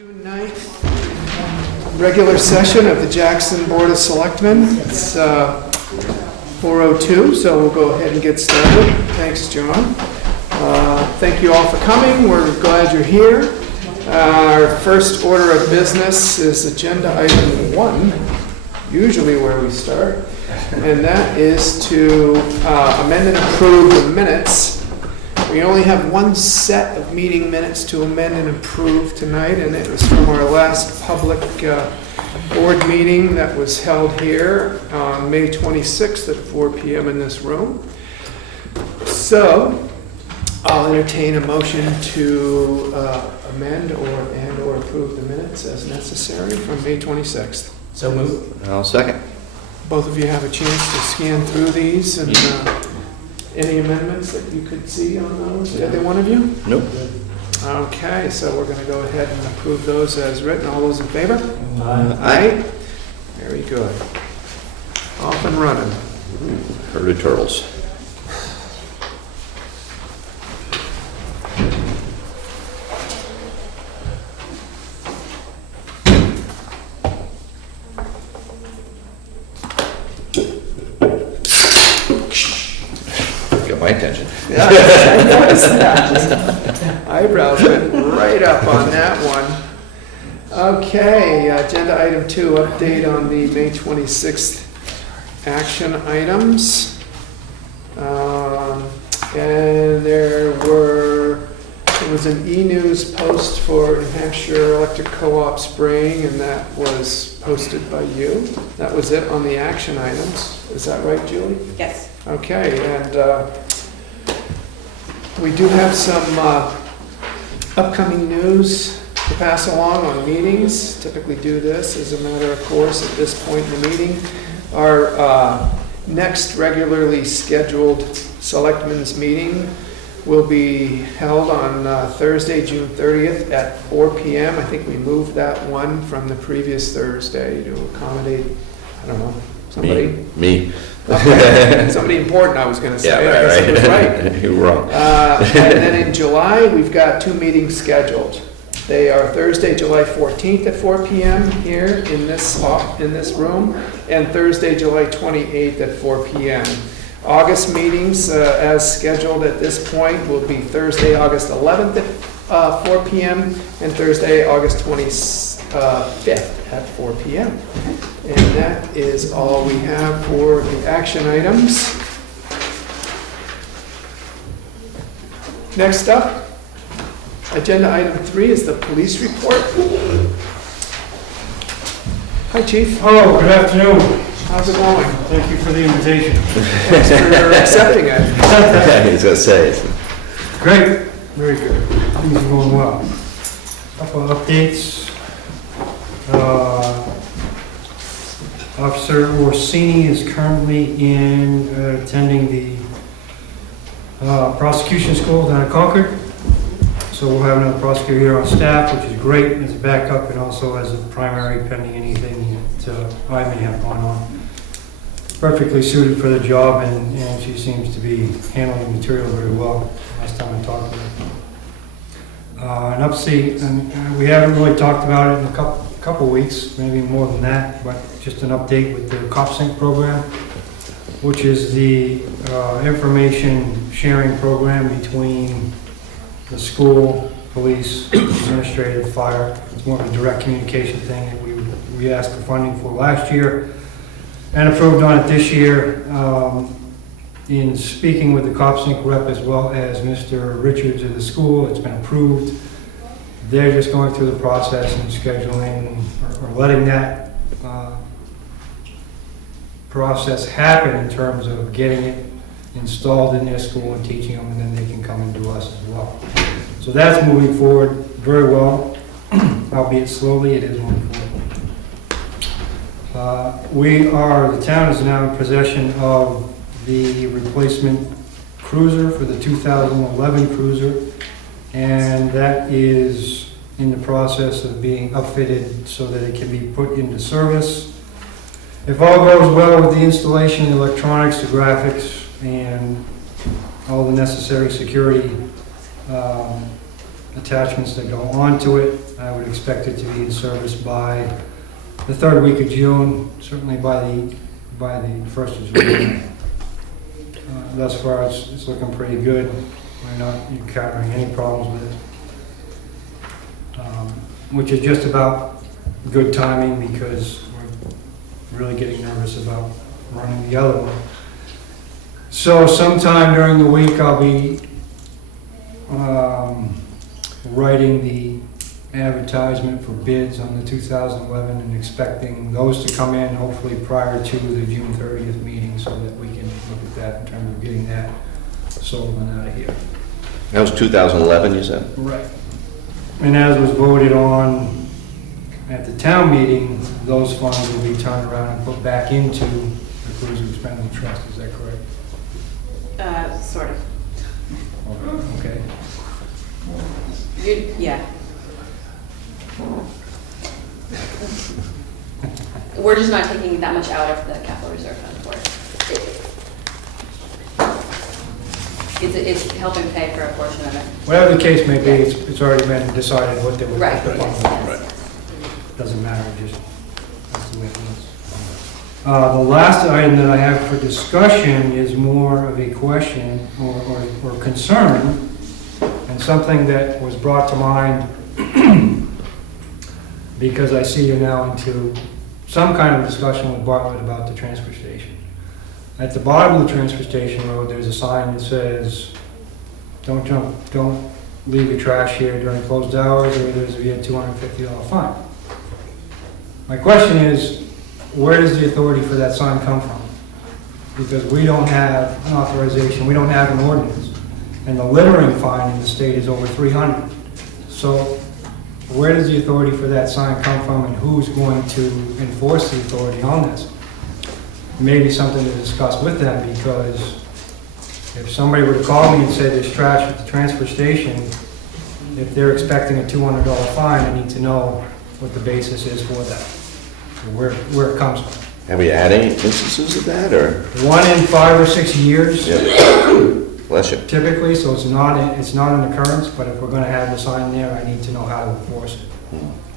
June 9th, regular session of the Jackson Board of Selectmen. It's 4:02, so we'll go ahead and get started. Thanks, John. Thank you all for coming. We're glad you're here. Our first order of business is agenda item 1, usually where we start, and that is to amend and approve the minutes. We only have one set of meeting minutes to amend and approve tonight, and it was from our last public board meeting that was held here on May 26th at 4 p.m. in this room. So I'll entertain a motion to amend or approve the minutes as necessary from May 26th. So moved. I'll second. Both of you have a chance to scan through these and any amendments that you could see on those? Either one of you? Nope. Okay, so we're going to go ahead and approve those as written. All those in favor? Aye. Very good. Off and running. Herd of turtles. Got my attention. Yeah, I noticed that. Eyebrows went right up on that one. Okay, agenda item 2, update on the May 26th action items. And there was an e-news post for New Hampshire Electric Co-op spraying, and that was posted by you. That was it on the action items. Is that right, Julie? Yes. Okay, and we do have some upcoming news to pass along on meetings. Typically do this as a matter of course at this point in the meeting. Our next regularly scheduled Selectmen's meeting will be held on Thursday, June 30th at 4 p.m. I think we moved that one from the previous Thursday to accommodate, I don't know, somebody. Me. Okay. Somebody important, I was going to say. Yeah, I guess I was right. right. You were wrong. And then in July, we've got 2 meetings scheduled. They are Thursday, July 14th at 4 p.m. here in this room, and Thursday, July 28th at 4 p.m. August meetings, as scheduled at this point, will be Thursday, August 11th at 4 p.m. and Thursday, August 25th at 4 p.m. And that is all we have for the action items. Next up, agenda item 3 is the police report. Hi, Chief. Hello, good afternoon. How's it going? Thank you for the invitation. Thanks for accepting it. He's gonna say it. Great, very good. Things are going well. Couple of updates. Officer Orsini is currently attending the prosecution school down at Concord. So we'll have another prosecutor here on staff, which is great as a backup and also as a primary pending anything that I may have going on. Perfectly suited for the job, and she seems to be handling the material very well last time I talked to her. An update, and we haven't really talked about it in a couple weeks, maybe more than that, but just an update with the CopSync program, which is the information sharing program between the school, police, administrative, fire. It's more of a direct communication thing that we asked for funding for last year and approved on it this year. In speaking with the CopSync rep as well as Mr. Richards of the school, it's been approved. They're just going through the process and scheduling or letting that process happen in terms of getting it installed in their school and teaching them, and then they can come and do us as well. So that's moving forward very well, albeit slowly. It is moving forward. The town is now in possession of the replacement cruiser for the 2011 cruiser, and that is in the process of being upfitted so that it can be put into service. If all goes well with the installation, the electronics, the graphics, and all the necessary security attachments that go onto it. I would expect it to be in service by the third week of June, certainly by the first of July. Thus far, it's looking pretty good. We're not encountering any problems with it, which is just about good timing because we're really getting nervous about running the other one. So sometime during the week, I'll be writing the advertisement for bids on the 2011 and expecting those to come in hopefully prior to the June 30th meeting so that we can look at that in terms of getting that sold and out of here. That was 2011, you said? Right. And as was voted on at the town meeting, those funds will be turned around and put back into the Cruiser Expendable Trust, is that correct? Sort of. Okay. Yeah. We're just not taking that much out of the capital reserve fund for it. It's helping pay for a portion of it. Whatever the case may be, it's already been decided what they would Right. put the Yes, funds on. yes, yes. Doesn't matter, just, that's the way it is. The last item that I have for discussion is more of a question or concern, and something that was brought to mind because I see you're now into some kind of discussion with Bartlett about the transfer station. At the bottom of the transfer station road, there's a sign that says, don't leave your trash here during closed hours, or there's a $250 fine. My question is, where does the authority for that sign come from? Because we don't have an authorization, we don't have an ordinance, and the littering fine in the state is over 300. So where does the authority for that sign come from, and who's going to enforce the authority on this? Maybe something to discuss with them, because if somebody were to call me and say there's trash at the transfer station, if they're expecting a $200 fine, I need to know what the basis is for that, or where it comes from. Have we had any instances of that, or? 1 in 5 or 6 years. Yeah. Bless you. Typically, so it's not an occurrence, but if we're gonna have the sign there, I need to know how to enforce it.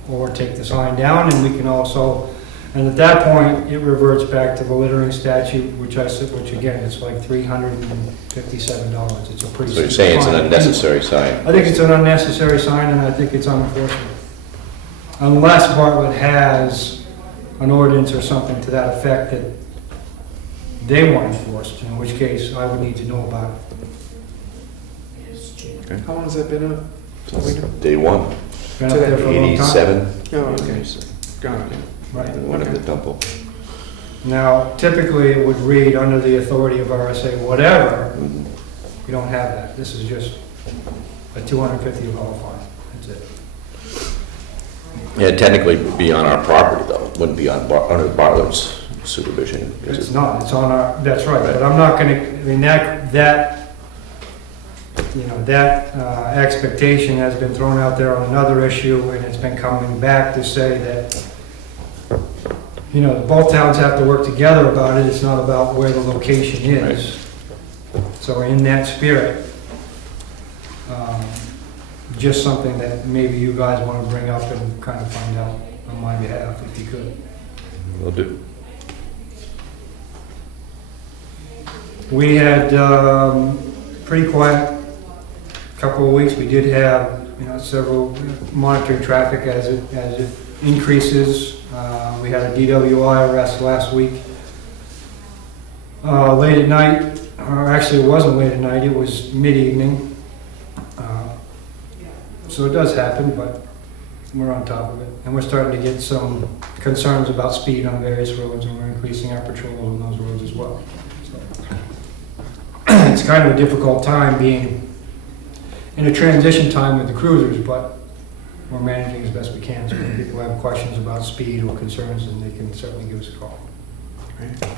Or take the sign down, and we can also, and at that point, it reverts back to the littering statute, which again, it's like $357. It's a pretty. So you're saying it's an fine. unnecessary sign? I think it's an unnecessary sign, and I think it's unenforceable. Unless Bartlett has an ordinance or something to that effect that they want enforced, in which case I would need to know about it. How long has that been up? Day one, Been up there for a long time. 87. Oh, okay. Got it. Right. One of the Dumple. Now, typically it would read under the authority of RSA whatever. We don't have that. This is just a $250 fine. That's it. Yeah, technically it would be on our property though, it wouldn't be on under Bartlett's supervision. is It's it? not, it's on our, that's right, but I'm not gonna, I mean, that expectation has been thrown out there on another issue, and it's been coming back to say that, both towns have to work together about it, it's not about where the location is. So in that spirit, just something that maybe you guys want to bring up and kind of find out on my behalf, if you could. Will do. We had pretty quiet couple of weeks. We did have, several monitoring traffic as it increases. We had a DWI arrest last week. Late at night, or actually it wasn't late at night, it was mid-evening. So it does happen, but we're on top of it. And we're starting to get some concerns about speed on various roads, and we're increasing our patrols on those roads as well. So it's kind of a difficult time being in a transition time with the cruisers, but we're managing as best we can. So if people have questions about speed or concerns, then they can certainly give us a call.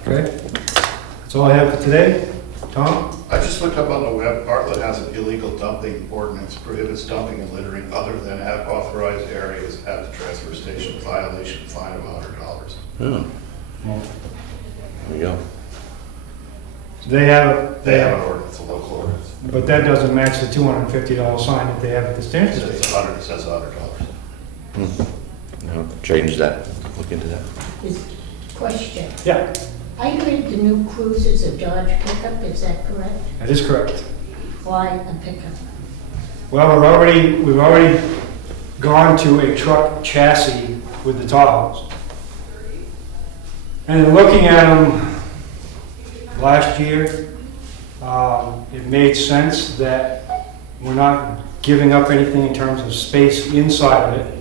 Okay? That's all I have for today. Tom? I just looked up on the web, Bartlett has an illegal dumping ordinance, prohibits dumping and littering other than at authorized areas at the transfer station, violation, fine of $100. Oh, there we go. They have, They have an ordinance, a local ordinance. but that doesn't match the $250 sign that they have at the transfer It station. says $100. No, change that, look into that. Question. Yeah, I read the new Cruise is a Dodge pickup, is that correct? that is correct. Why a pickup? Well, we've already gone to a truck chassis with the Tahoes. And in looking at them last year, it made sense that we're not giving up anything in terms of space inside of it.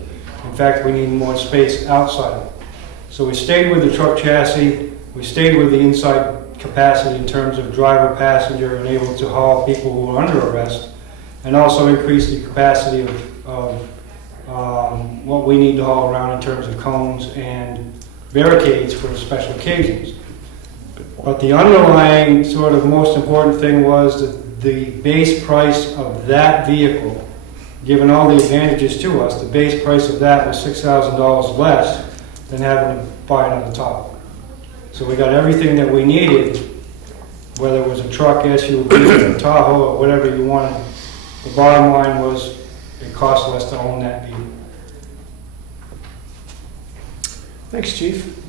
In fact, we need more space outside of it. So we stayed with the truck chassis, we stayed with the inside capacity in terms of driver, passenger, and able to haul people who were under arrest, and also increase the capacity of what we need to haul around in terms of cones and barricades for special occasions. But the underlying sort of most important thing was that the base price of that vehicle, given all the advantages to us, the base price of that was $6,000 less than having to buy another Tahoe. So we got everything that we needed, whether it was a truck, SUV, a Tahoe, or whatever you wanted. The bottom line was it cost less to own that vehicle. Thanks, Chief.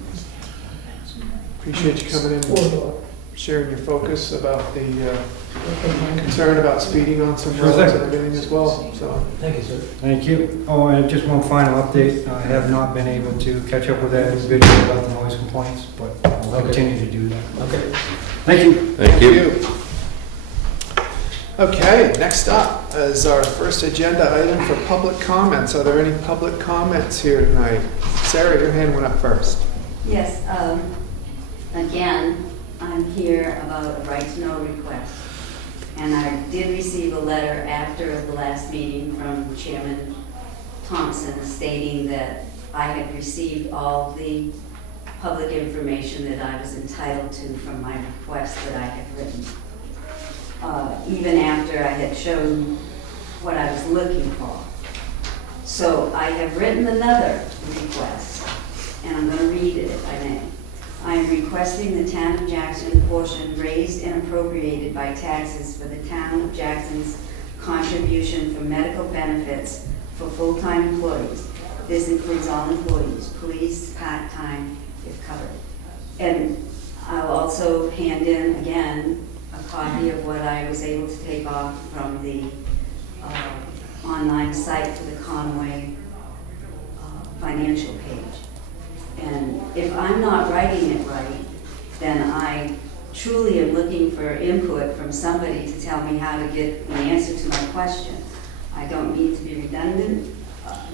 Appreciate you coming in and Or sharing your focus about the concern about speeding on some Sure roads thing. and everything as well, so. Thank you, sir. Thank you. Oh, and just one final update. I have not been able to catch up with that individual about the noise complaints, but I'll continue to do that. Okay. Thank you. Thank you. Okay, next up is our first agenda item for public comments. Are there any public comments here tonight? Sarah, your hand went up first. Yes, again, I'm here about a right to know request. And I did receive a letter after the last meeting from Chairman Thompson stating that I had received all the public information that I was entitled to from my request that I had written. Even after I had shown what I was looking for. So I have written another request, and I'm going to read it if I may. I am requesting the town of Jackson portion raised and appropriated by taxes for the town of Jackson's contribution for medical benefits for full-time employees. This includes all employees, police, part-time, if covered. And I'll also hand in, again, a copy of what I was able to take off from the online site for the Conway financial page. And if I'm not writing it right, then I truly am looking for input from somebody to tell me how to get an answer to my question. I don't need to be redundant,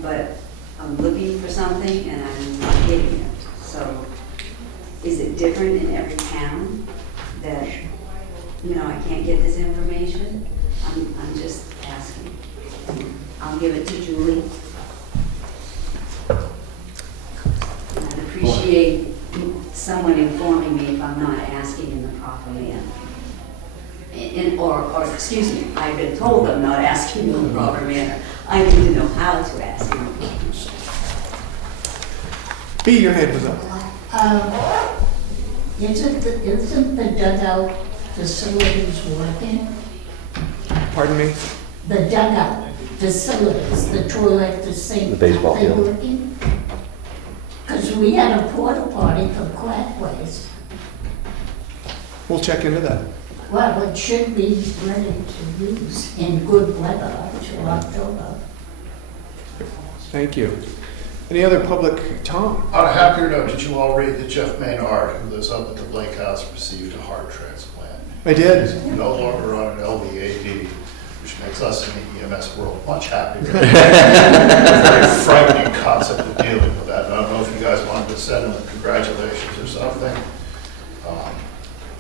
but I'm looking for something and I'm not getting it. So is it different in every town that, you know, I can't get this information? I'm just asking. I'll give it to Julie. I'd appreciate someone informing me if I'm not asking in the proper manner. Or excuse me, I've been told I'm not asking in the proper manner. I need to know how to ask him. B, your hand was up. Isn't the dugout facilities working? Pardon me? The dugout facilities, the toilet, the sink, The baseball are they field. working? Because we had a porta potty for quack waste. We'll check into that. Well, it should be ready to use in good weather till October. Thank you. Any other public, Tom? On a happier note, did you all read that Jeff Maynard, who lives up at the Blake House, received a heart transplant? I did. He's no longer on an LVAD, which makes us in the EMS world much happier. Very frightening concept of dealing with that. And I don't know if you guys wanted to send him a congratulations or something.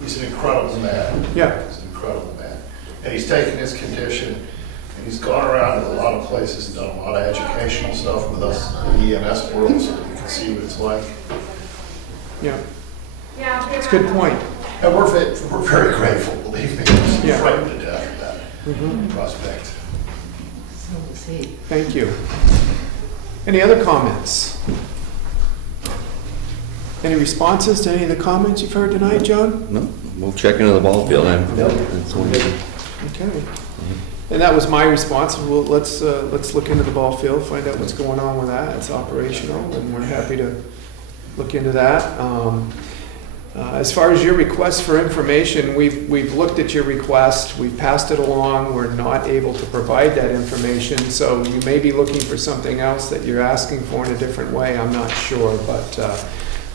He's an incredible man. Yeah. He's an incredible man. And he's taken his condition and he's gone around to a lot of places and done a lot of educational stuff with us in the EMS world so that we can see what it's like. Yeah. It's a good point. And we're very grateful, believe me. I'm Yeah. frightened to death of that prospect. So we'll see. Thank you. Any other comments? Any responses to any of the comments you've heard tonight, John? No, we'll check into the ball field. That's what we do. Okay. And that was my response. Well, let's look into the ball field, find out what's going on with that. It's operational, and we're happy to look into that. As far as your request for information, we've looked at your request. We've passed it along. We're not able to provide that information, so you may be looking for something else that you're asking for in a different way. I'm not sure, but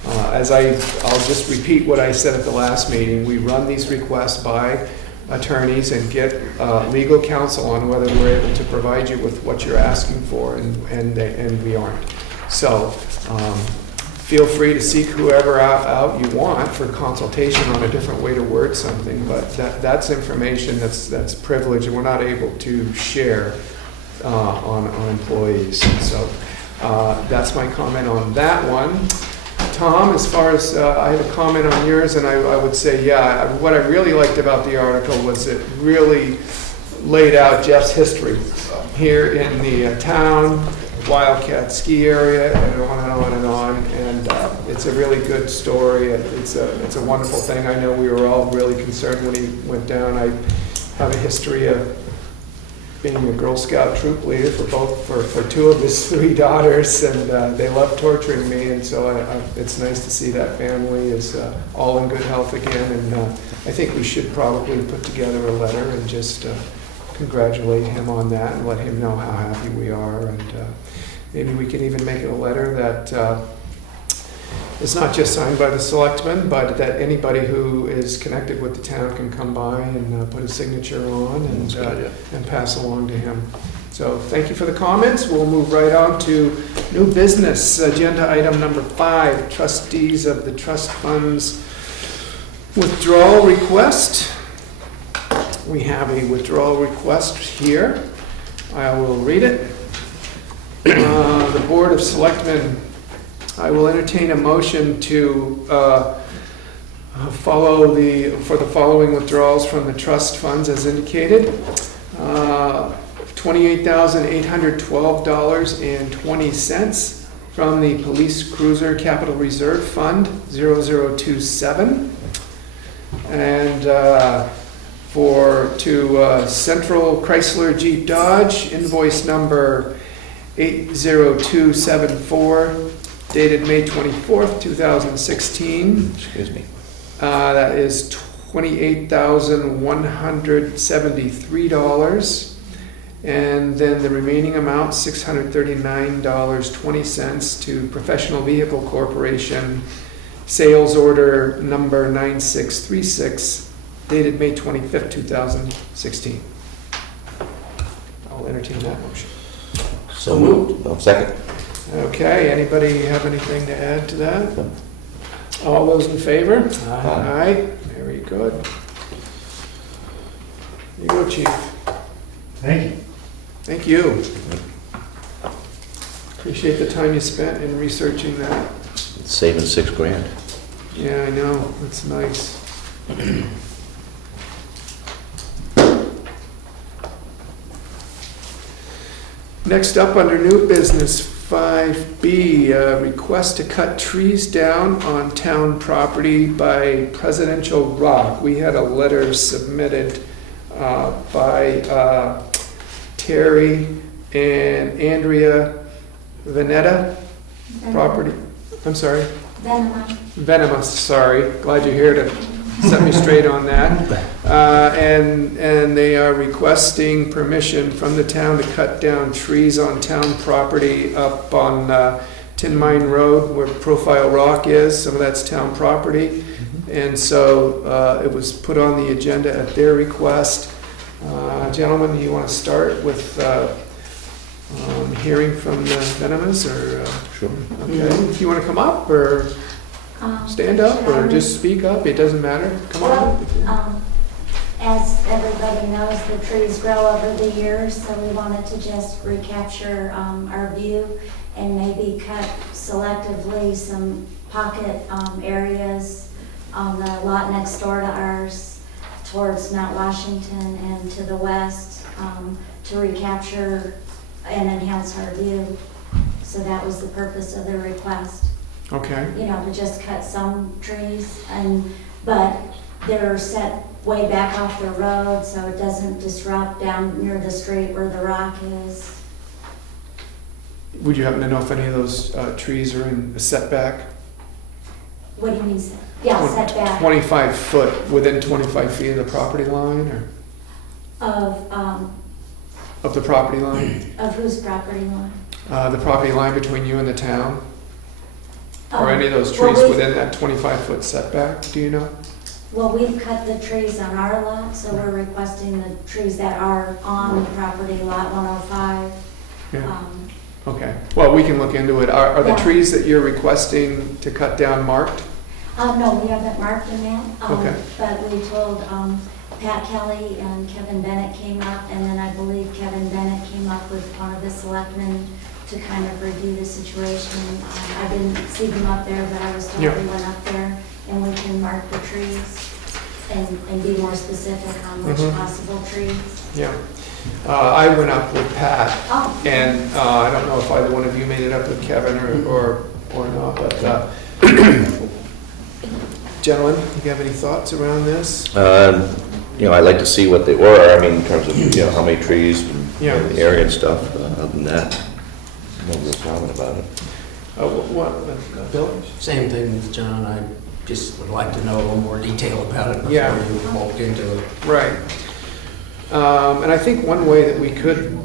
I'll just repeat what I said at the last meeting. We run these requests by attorneys and get legal counsel on whether we're able to provide you with what you're asking for, and we aren't. So feel free to seek whoever out you want for consultation on a different way to word something, but that's information that's privileged and we're not able to share on employees. So that's my comment on that one. Tom, as far as I have a comment on yours, and I would say, yeah, what I really liked about the article was it really laid out Jeff's history here in the town, Wildcat ski area, and on and on and on. And it's a really good story. It's a wonderful thing. I know we were all really concerned when he went down. I have a history of being a Girl Scout troop leader for two of his three daughters, and they love torturing me, and so it's nice to see that family is all in good health again, and I think we should probably put together a letter and just congratulate him on that and let him know how happy we are, and maybe we can even make it a letter that it's not just signed by the selectmen, but that anybody who is connected with the town can come by and put a signature on and pass along to him. So thank you for the comments. We'll move right on to new business. Agenda item number 5, trustees of the trust funds withdrawal request. We have a withdrawal request here. I will read it. The Board of Selectmen, I will entertain a motion to for the following withdrawals from the trust funds as indicated. $28,812.20 from the Police Cruiser Capital Reserve Fund 0027, and to Central Chrysler Jeep Dodge invoice number 80274, dated May 24th, 2016. Excuse me. That is $28,173. And then the remaining amount, $639.20 to Professional Vehicle Corporation, sales order number 9636, dated May 25th, 2016. I'll entertain that motion. So moved. Second. Okay, anybody have anything to add to that? All those in favor? Aye. Very good. Here you go, Chief. Thank you. Thank you. Appreciate the time you spent in researching that. It's saving $6,000. Yeah, I know. That's nice. Next up, under new business, 5B, request to cut trees down on town property by Presidential Rock. We had a letter submitted by Terry and Andrea Veneta property. I'm sorry? Venomous, sorry. Glad you're here to set me straight on that. And they are requesting permission from the town to cut down trees on town property up on Tin Mine Road where Profile Rock is. Some of that's town property. And so it was put on the agenda at their request. Gentlemen, you want to start with hearing from the Venomous, or? Sure. Okay. If you want to come up, or stand up, or just speak up, it doesn't matter. Come on up. As everybody knows, the trees grow over the years, so we wanted to just recapture our view and maybe cut selectively some pocket areas on the lot next door to ours towards Mount Washington and to the west to recapture and enhance our view. So that was the purpose of the request. Okay, to just cut some trees, but they're set way back off the road, so it doesn't disrupt down near the street where the rock is. would you happen to know if any of those trees are in a setback? What do you mean, setback 25 foot, within 25 feet of the property line, or of the property line? of whose property line? The property line between you and the town? Or any of those Well, trees we've- within that 25-foot setback, do you know? Well, we've cut the trees on our lot, so we're requesting the trees that are on the property lot 105. Yeah, Um, okay. Well, we can look into it. Are the Yeah. trees that you're requesting to cut down marked? No, we haven't marked them yet. Okay. But we told, Pat Kelly and Kevin Bennett came up, and then I believe Kevin Bennett came up with one of the selectmen to kind of review the situation. I didn't see them up there, but I was told Yeah. we went up there, and we can mark the trees and be more specific on which Mhm. possible trees. Yeah. I went up with Pat, Oh. and I don't know if either one of you made it up with Kevin or not, but gentlemen, do you have any thoughts around this? I'd like to see what they were, I mean, in terms of, how many trees and Yeah. the area and stuff. Other than that, no real comment about it. Bill? Same thing with John, I just would like to know a little more detail about it before Yeah. you walked into it. Right. And I think one way that we could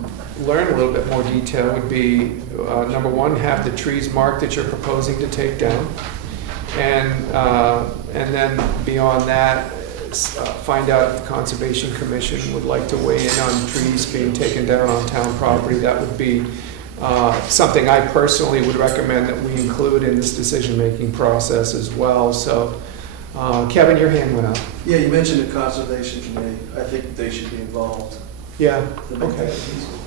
learn a little bit more detail would be, number one, have the trees marked that you're proposing to take down. And then beyond that, find out if the Conservation Commission would like to weigh in on trees being taken down on town property. That would be something I personally would recommend that we include in this decision-making process as well. So, Kevin, your hand went up. Yeah, you mentioned the conservation committee. I think they should be involved. Yeah, to make okay, that feasible.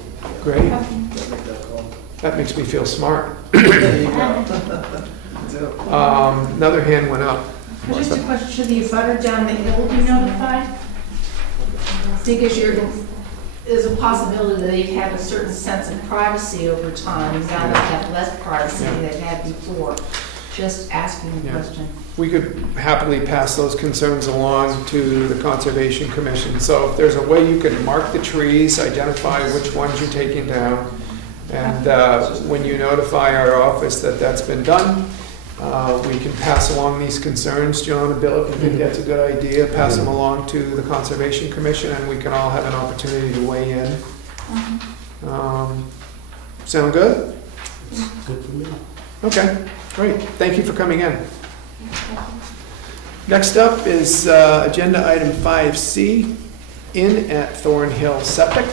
great. Yeah, make that call. That makes me feel smart. There you go. So, Another hand went up. Just a question, should the abutter down the hill be notified? Because there's a possibility that they've had a certain sense of privacy over time, and now they have less privacy than they've had before. Just asking the Yeah. question. We could happily pass those concerns along to the Conservation Commission. So if there's a way you can mark the trees, identify which ones you're taking down, and when you notify our office that that's been done, we can pass along these concerns, John and Bill, if you think that's a good idea, pass them along to the Conservation Commission, and we can all have an opportunity to weigh in. Sound good? Good for me. Okay, great. Thank you for coming in. Next up is agenda item 5C, Inn at Thornhill Septic.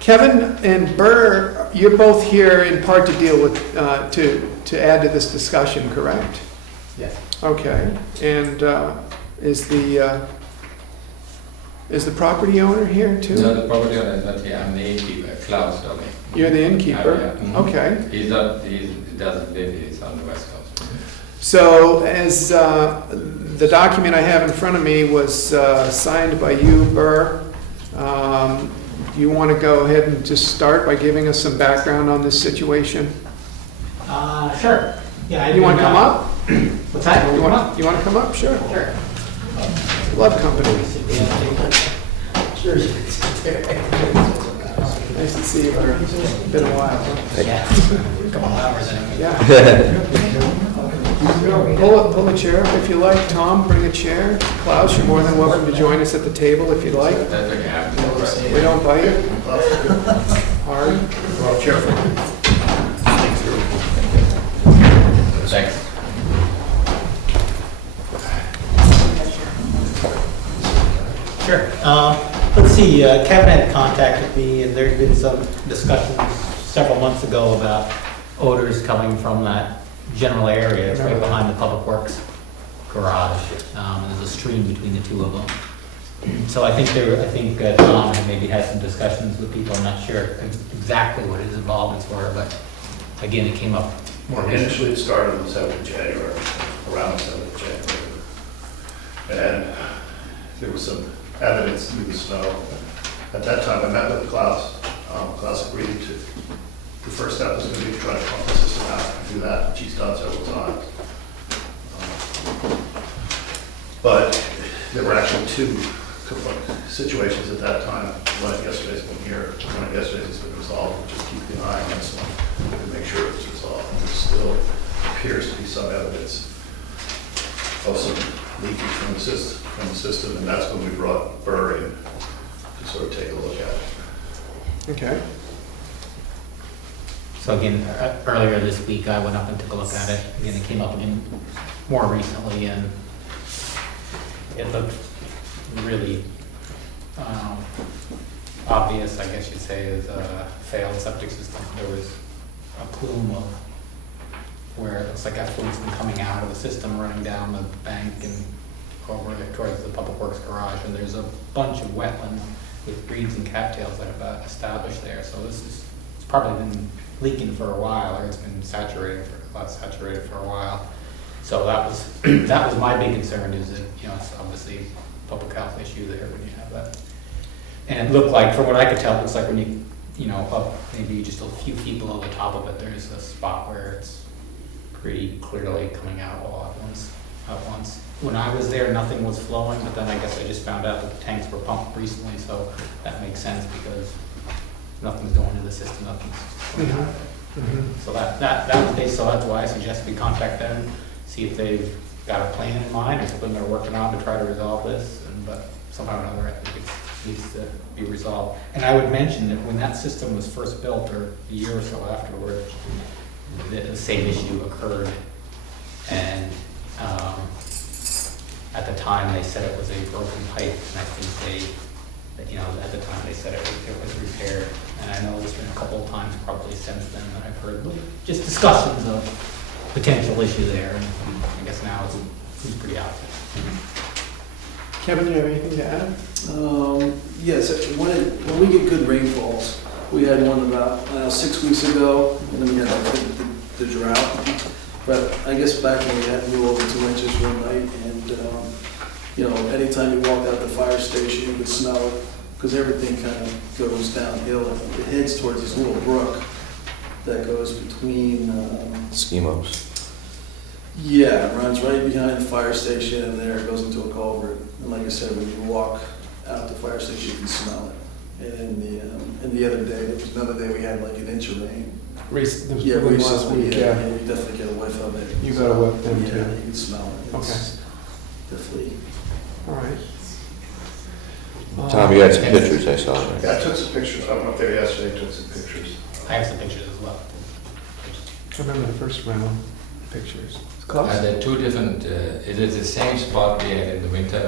Kevin and Burr, you're both here in part to deal with, to add to this discussion, correct? Yes. Okay, and is the property owner here too? No, the property owner is not here, I'm the innkeeper, Klaus only. You're the innkeeper? Yeah, yeah. Okay. He doesn't live here, he's on the west coast. So as the document I have in front of me was signed by you, Burr, do you want to go ahead and just start by giving us some background on this situation? Sure. Yeah. You want to come up? What's that? You want to come up? Sure. Sure. Love company. Sure. Nice to see you, Burr. It's been a while. Huh? Yeah. A couple hours anyway. Yeah. Pull a chair up if you like. Tom, bring a chair. Klaus, you're more than welcome to join us at the table if you'd like. That's okay, I have to We don't bite. Hard. Well, careful. Thanks. Sure. Let's see, Kevin had contacted me, and there'd been some discussions several months ago about odors coming from that general area. It's right behind the Public Works garage. And there's a stream between the two of them. So I think Tom had maybe had some discussions with people. I'm not sure exactly what his involvements were, but again, it came up more recently. Initially, it started on the 7th of January, around the 7th of January. And there was some evidence through the snow. At that time, I met with Klaus. Klaus agreed to the first step is going to be to try to pump the system out and do that, which he's done several times. But there were actually two situations at that time. One of yesterday's been here, one of yesterday's has been resolved. We'll just keep an eye on this one to make sure it's resolved. There still appears to be some evidence of some leakage from the system, and that's when we brought Burr in to sort of take a look at it. Okay. So again, earlier this week, I went up and took a look at it. Again, it came up again more recently, and it looked really obvious, I guess you'd say, as a failed septic system. There was a plume of where it looks like effluent's been coming out of the system, running down the bank and over towards the Public Works garage, and there's a bunch of wetlands with reeds and cattails that have established there. So it's probably been leaking for a while, or it's been saturated for a while. So that was that was my big concern, is that, you know, it's obviously a public health issue there when you have that. And it looked like, from what I could tell, it looks like when you know, up maybe just a few feet below the top of it, there's a spot where it's pretty clearly coming out all at once. When I was there, nothing was flowing, but then I guess I just found out that the tanks were pumped recently, so that makes sense, because nothing's going into the system, nothing's coming out. So that was based, so that's why I suggest we contact them, see if they've got a plan in mind or something they're working on to try to resolve this, but somehow or another, I think it needs to be resolved. And I would mention that when that system was first built, or a year or so afterward, the same issue occurred, and at the time they said it was a broken pipe, and I think you know, at the time they said it was repaired. And I know there's been a couple of times probably since then that I've heard just discussions of potential issue there, and I guess now it's pretty obvious. Kevin, do you have anything to add? Yes, when we get good rainfalls, we had one about 6 weeks ago, and then we had like the drought. But I guess back when we had over 2 inches one night, and you know, anytime you walk out the fire station, you could smell it, because everything kind of goes downhill. It heads towards this little brook that goes between. Schemos. Yeah, it runs right behind the fire station, and there it goes into a culvert. And like I said, when you walk out the fire station, you can smell it. And the other day, there was another day we had like an inch of rain. Yeah, last week, yeah, you definitely get a whiff of it. You got a whiff then too? Yeah, you can smell it. Okay. It's definitely. All right. Tom, you had some pictures I saw. Right? Yeah, I took some pictures. I went up there yesterday, took some pictures. I have some pictures as well. I remember the first round of pictures. There are two different, is it the same spot we had in the winter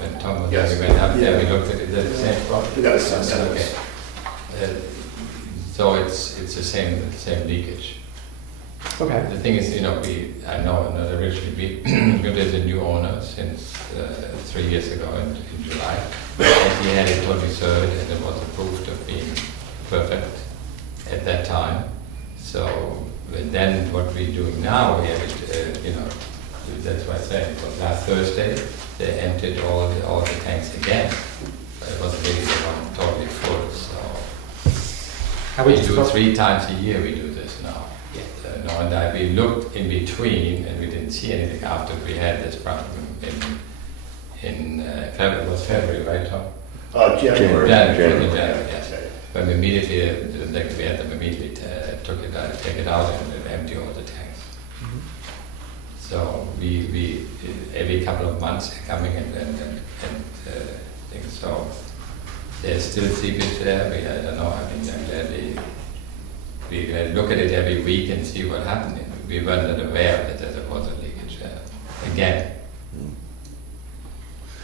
when Tom was Yes. there? We went up there, Yeah. we looked at it, is it the same spot? Yes, Okay. So it's the same leakage. Okay. The thing is, you know, I know not originally, there's a new owner since 3 years ago in July. And he had it totally served, and it was approved of being perfect at that time. So then what we're doing now, we have it, you know, that's why I say, because last Thursday, they emptied all the tanks again. It was really the one totally full, so. We do it 3 times a year, we do this now. No, and we looked in between, and we didn't see anything after we had this problem in February. It was February, right, Tom? January. January, yes. When we immediately, we had them immediately take it out and empty all the tanks. So we every couple of months coming and things. So there's still seepage there. I don't know. I mean, I'm glad we look at it every week and see what happened. We were not aware that there was a leakage again.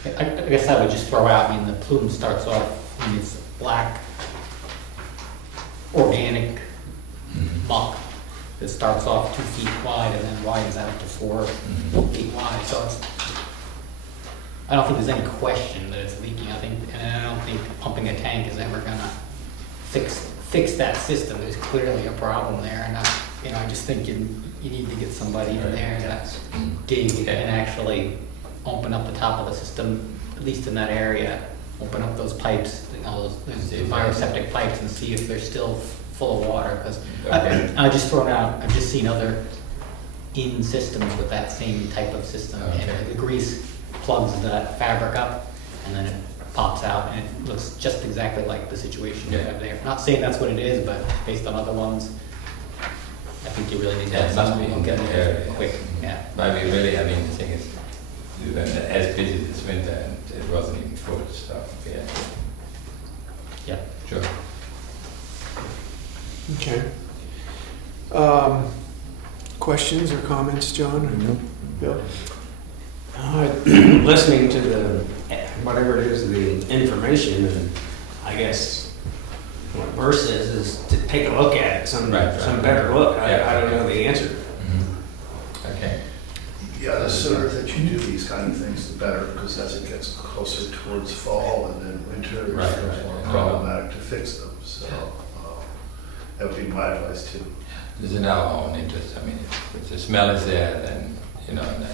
I guess I would just throw out, I mean, the plume starts off, I mean, it's black, organic muck that starts off 2 feet wide and then widens out to 4 feet wide. So I don't think there's any question that it's leaking. And I don't think pumping a tank is ever gonna fix that system. There's clearly a problem there, and I just think you need to get somebody in there to dig and actually open up the top of the system, at least in that area. Open up those pipes, those bioseptic pipes, and see if they're still full of water, because Okay. I just thrown out, I've just seen other in systems with that same type of system. Okay. And the grease plugs that fabric up, and then it pops out, and it looks just exactly like the situation you Yeah. have there. Not saying that's what it is, but based on other ones, I think you really need to Yeah, have it must someone be look at in it the area, quick. yes. Yeah. But we really, I mean, the thing is, we were as busy this winter and it wasn't even full, so, yeah, Yeah. sure. Okay. Questions or comments, John? Bill? Listening to the, whatever it is, the information, and I guess what Bruce says is to take a look at it, some better look. I don't know the answer. Okay. Yeah, the sooner that you do these kind of things, the better, because as it gets closer towards fall and then winter, it Right, becomes right, more yeah. problematic to fix them, so that would be my advice too. This is in our own interest. I mean, if the smell is there, then, you know, and I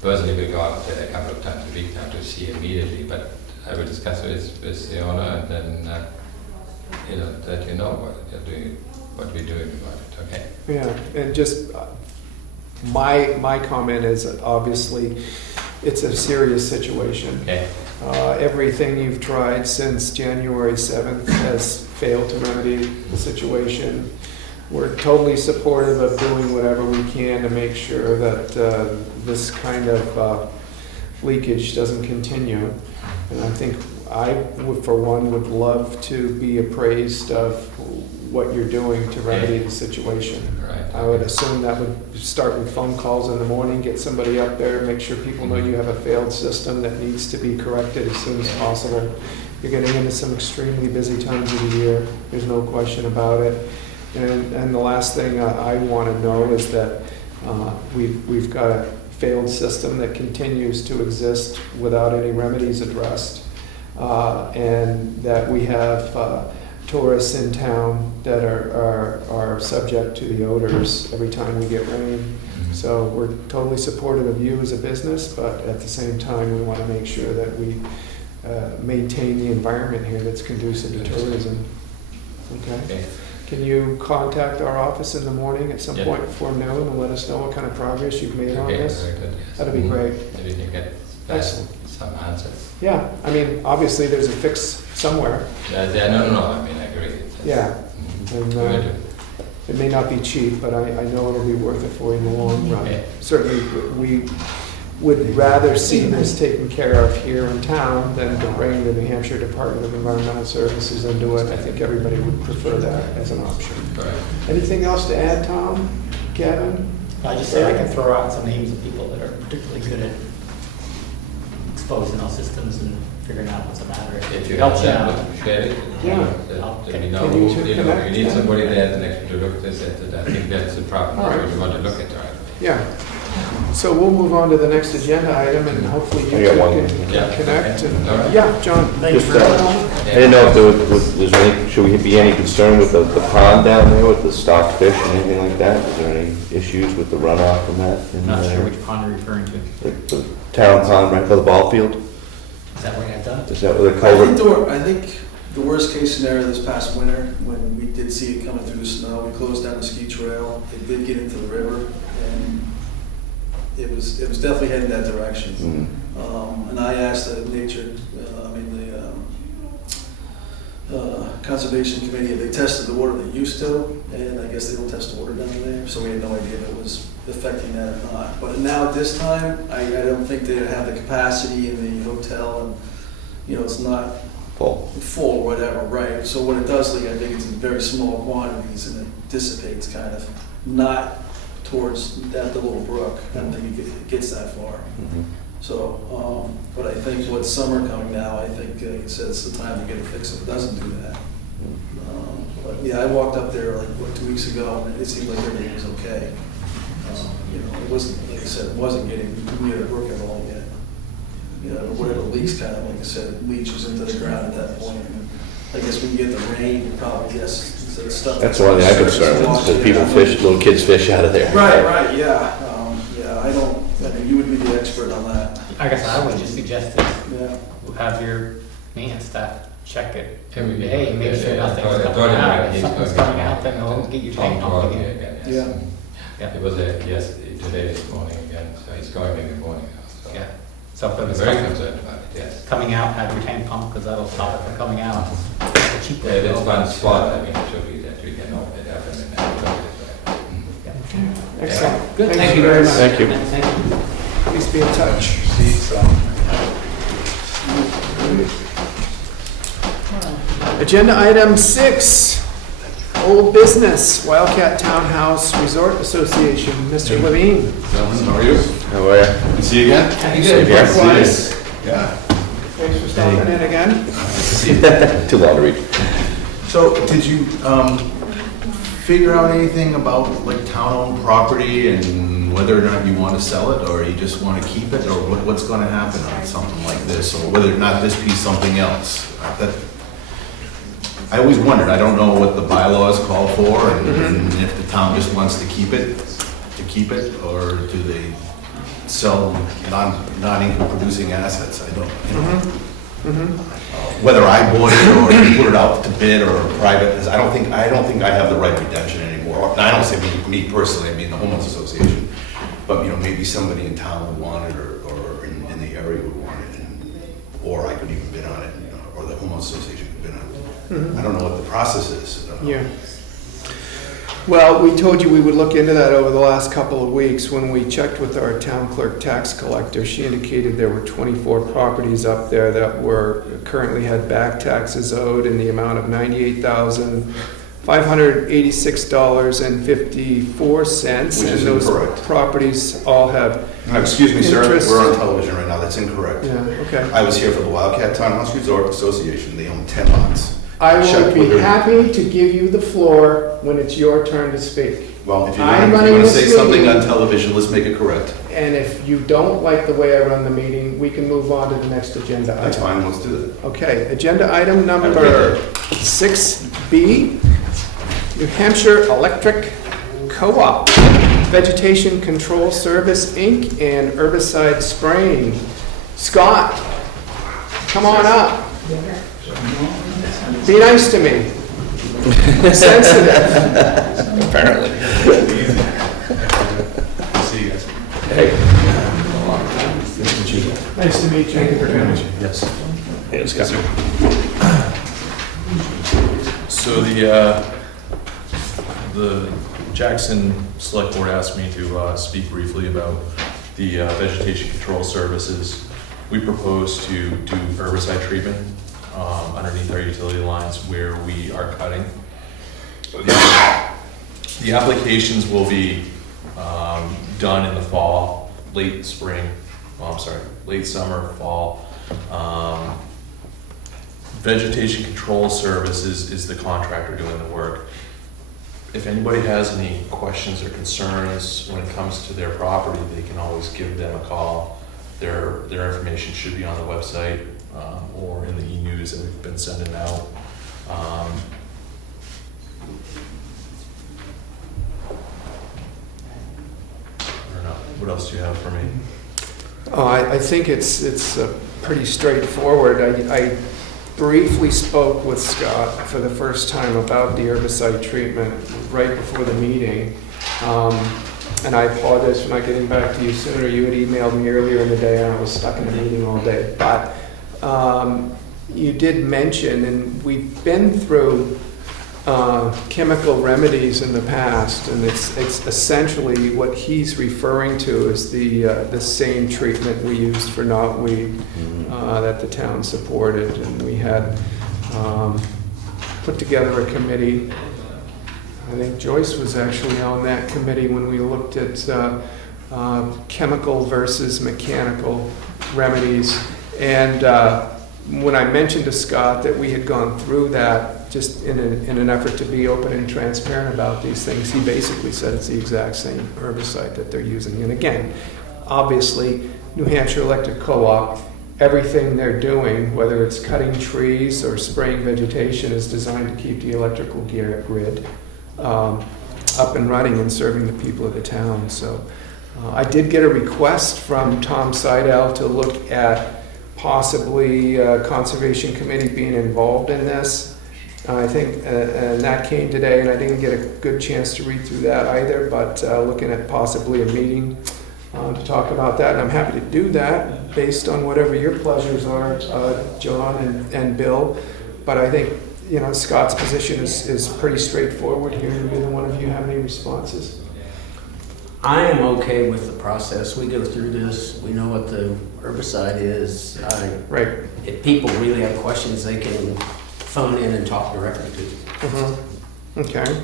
personally will go out there a couple of times a week now to see immediately, but I will discuss with the owner and then, you know, let you know what we're doing about it, okay? Yeah, and just, my comment is that obviously, it's a serious situation. Okay. Everything you've tried since January 7th has failed to remedy the situation. We're totally supportive of doing whatever we can to make sure that this kind of leakage doesn't continue. And I think I, would, for one, would love to be appraised of what you're doing to remedy the situation. Right. I would assume that would start with phone calls in the morning, get somebody up there, make sure people know you have a failed system that needs to be corrected as soon as possible. You're getting into some extremely busy times of the year, there's no question about it. And the last thing I want to know is that we've got a failed system that continues to exist without any remedies addressed, and that we have tourists in town that are subject to the odors every time we get rain. So we're totally supportive of you as a business, but at the same time, we want to make sure that we maintain the environment here that's conducive to tourism. Okay? Can you contact our office in the morning at some point before noon and let us know what kind of progress you've made on this? Very good, yes. That'd be great. Maybe we can get Excellent. some answers. Yeah, I mean, obviously there's a fix somewhere. Yeah, no, I mean, I agree. Yeah. And Will do. it may not be cheap, but I know it'll be worth it for you in the long run. Okay. Certainly, we would rather see this taken care of here in town than to bring the New Hampshire Department of Environmental Services into it. I think everybody would prefer that as an option. Right. Anything else to add, Tom, Kevin? I just said I can throw out some names of people that are particularly good at exposing our systems and figuring out what's the matter. If you Helps help you out. them, share it. Yeah. That we know, Can you two you know, connect? we need somebody there to actually look at this, and I think that's the problem, All right. that's what we want to look at right away. Yeah. So we'll move on to the next agenda item and hopefully you I two got one. can Yeah. connect. And All right. Yeah, John. Just, I didn't know if there's any, should we be any concern with the pond down there with the stocked fish and anything like that? Is there any issues with the runoff from that? in Not there? sure which pond you're referring to. The town pond right by the ball field? Is that where I've done it? Is that where the culvert? I think the worst case scenario this past winter, when we did see it coming through the snow, we closed down the ski trail. It did get into the river, and it was definitely heading that direction. Mhm. And I asked the conservation committee if they tested the water they used to, and I guess they don't test the water down there, so we had no idea if it was affecting that or not. But now at this time, I don't think they have the capacity in the hotel, and it's not full or whatever, right? So when it does leak, I think it's in very small quantities and it dissipates kind of, not towards the little brook. I don't think it gets that far. Mhm. So, but I think with summer coming now, I think, like I said, it's the time to get it fixed if it doesn't do that. But yeah, I walked up there 2 weeks ago and it seemed like everything was okay. It wasn't, like I said, it wasn't getting near the brook at all yet. Whatever leaks kind of, like I said, leaches into the ground at that point. And I guess when you get the rain, you probably, stuff. That's one thing I'm concerned with, because people fish, little kids fish out of there. Right, yeah. I mean, you would be the expert on that. I guess I would just suggest that Yeah. we'll have your maintenance staff check it Every every day. day, make Yeah, sure yeah, nothing's I coming told him, out. If he's something's going coming to- out, then he'll get your Tom tank pump told me again. again, yes. Yeah. Yeah. It was today, this morning again, so he's going in the morning now, so. Yeah. So if I'm it's very coming, concerned about it, yes. coming out, have your tank pump, because that'll stop it from coming out. It's cheaper. Yeah, that's one spot, I mean, it should be that we can open it up and then plug it Yeah. Excellent. Good. Thank you very much. Thank you. Thank you. Please be in touch. Agenda item 6, old business, Wildcat Townhouse Resort Association, Mr. Levine. Gentlemen, how are you? How are you? Good to see you again. Same here. Likewise. Yeah. Thanks for stopping in again. Too long to read. So, did you figure out anything about like town-owned property and whether or not you want to sell it, or you just want to keep it, or what's going to happen on something like this, or whether or not this piece something else? I always wondered. I don't know what the bylaws call for, and if the town just wants to keep it, or do they sell non-income producing assets? I don't. You know. Whether I bought it or you put it out to bid or private, because I don't think I have the right redemption anymore. And I don't say me personally, I mean the homeowners association, but you know, maybe somebody in town would want it, or in the area would want it, or I could even bid on it, or the homeowners association could bid on it. I don't know what the process is. Yeah. Well, we told you we would look into that over the last couple of weeks. When we checked with our town clerk tax collector, she indicated there were 24 properties up there that were currently had back taxes owed in the amount of $98,586.54. Which And is those incorrect. properties all have, Excuse me, sir, Interest. we're on television right now. That's incorrect. yeah, okay. I was here for the Wildcat Townhouse Resort Association. They own 10 lots. I will Check be with her. happy to give you the floor when it's your turn to speak. Well, if you're I'm going running to this say something meeting. on television, let's make it correct. And if you don't like the way I run the meeting, we can move on to the next agenda That's item. fine, let's do that. Okay, agenda item Have a number great 6B, New Hampshire Electric Co-op, Vegetation Control Service, Inc., and herbicide spraying. Scott, come on up. Be nice to me. Sensitive. Apparently. See you guys. Hey. Nice to meet you. Thank you for coming. Yes. Hey, it's got So the Jackson Select Board asked me to speak briefly about the vegetation control services. We propose to do herbicide treatment underneath our utility lines where we are cutting. The applications will be done in the fall, late summer, fall. Vegetation Control Services is the contractor doing the work. If anybody has any questions or concerns when it comes to their property, they can always give them a call. Their information should be on the website or in the e-news that we've been sending out. I don't know, what else do you have for me? I think it's pretty straightforward. I briefly spoke with Scott for the first time about the herbicide treatment right before the meeting. And I apologize for not getting back to you sooner. You had emailed me earlier in the day and I was stuck in a meeting all day. But you did mention, and we've been through chemical remedies in the past, and it's essentially what he's referring to is the same treatment we used for knotweed that the town supported, and we had put together a committee. I think Joyce was actually on that committee when we looked at chemical versus mechanical remedies, and when I mentioned to Scott that we had gone through that just in an effort to be open and transparent about these things, he basically said it's the exact same herbicide that they're using. And again, obviously, New Hampshire Electric Co-op, everything they're doing, whether it's cutting trees or spraying vegetation, is designed to keep the electrical grid up and running and serving the people of the town. So I did get a request from Tom Seidel to look at possibly Conservation Committee being involved in this. I think, and that came today, and I didn't get a good chance to read through that either, but looking at possibly a meeting to talk about that, and I'm happy to do that based on whatever your pleasures are, John and Bill. But I think, you know, Scott's position is pretty straightforward here. Do either one of you have any responses? I am okay with the process. We go through this, we know what the herbicide is. Right. If people really have questions, they can phone in and talk directly to you. Okay.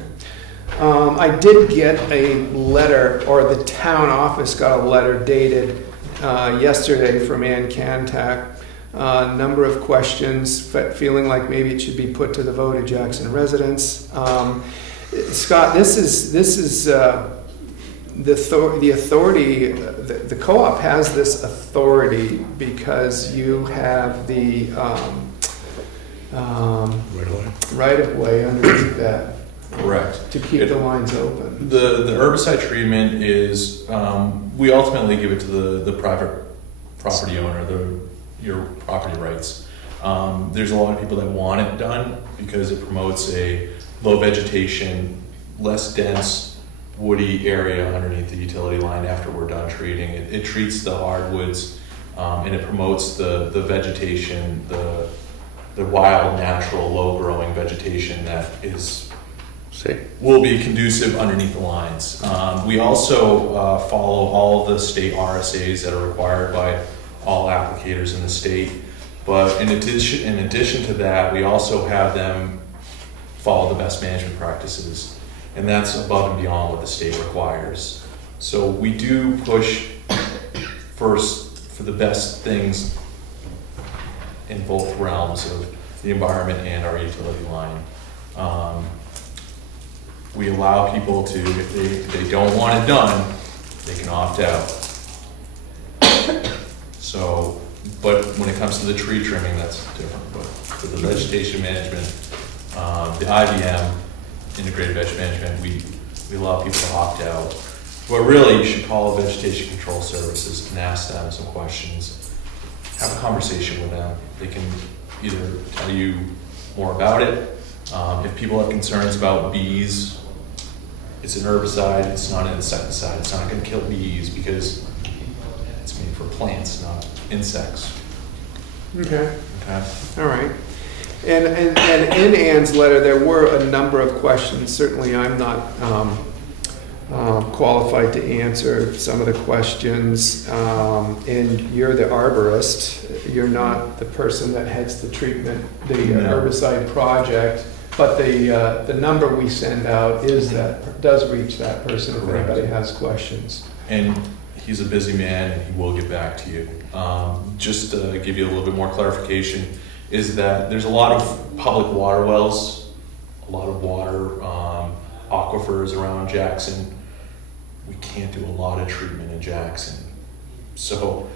I did get a letter, or the town office got a letter dated yesterday from Ann Cantak. A number of questions, feeling like maybe it should be put to the vote of Jackson residents. Scott, this is the authority. The co-op has this authority because you have the right of way underneath that. Correct. To keep the lines open. The herbicide treatment is, we ultimately give it to the private property owner, your property rights. There's a lot of people that want it done because it promotes a low vegetation, less dense, woody area underneath the utility line after we're done treating. It treats the hardwoods, and it promotes the vegetation, the wild, natural, low-growing vegetation that will be conducive underneath the lines. We also follow all the state RSAs that are required by all applicators in the state. But in addition to that, we also have them follow the best management practices. And that's above and beyond what the state requires. So we do push first for the best things in both realms of the environment and our utility line. We allow people to, if they don't want it done, they can opt out. So, but when it comes to the tree trimming, that's different. But for the vegetation management, the IVM, integrated vegetation management, we allow people to opt out. But really, you should call Vegetation Control Services and ask them some questions. Have a conversation with them. They can either tell you more about it. If people have concerns about bees, it's an herbicide, it's not an insecticide. It's not going to kill bees because it's made for plants, not insects. Okay. Okay. All right. And in Ann's letter, there were a number of questions. Certainly, I'm not qualified to answer some of the questions. And you're the arborist. You're not the person that heads the treatment, the herbicide project. But the number we send out does reach that person if anybody has questions. And he's a busy man, and he will get back to you. Just to give you a little bit more clarification, is that there's a lot of public water wells, a lot of water aquifers around Jackson. We can't do a lot of treatment in Jackson. So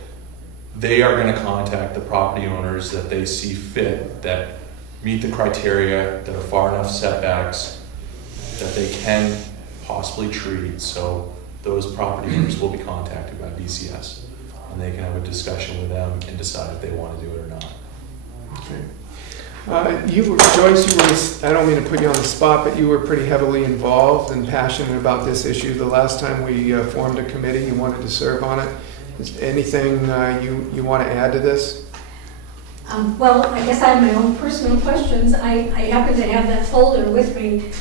they are going to contact the property owners that they see fit, that meet the criteria, that are far enough setbacks that they can possibly treat. So those property owners will be contacted by BCS, and they can have a discussion with them and decide if they want to do it or not. Okay. Joyce, I don't mean to put you on the spot, but you were pretty heavily involved and passionate about this issue. The last time we formed a committee, you wanted to serve on it. Is anything you want to add to this? Well, I guess I have my own personal questions. I happen to have that folder with me,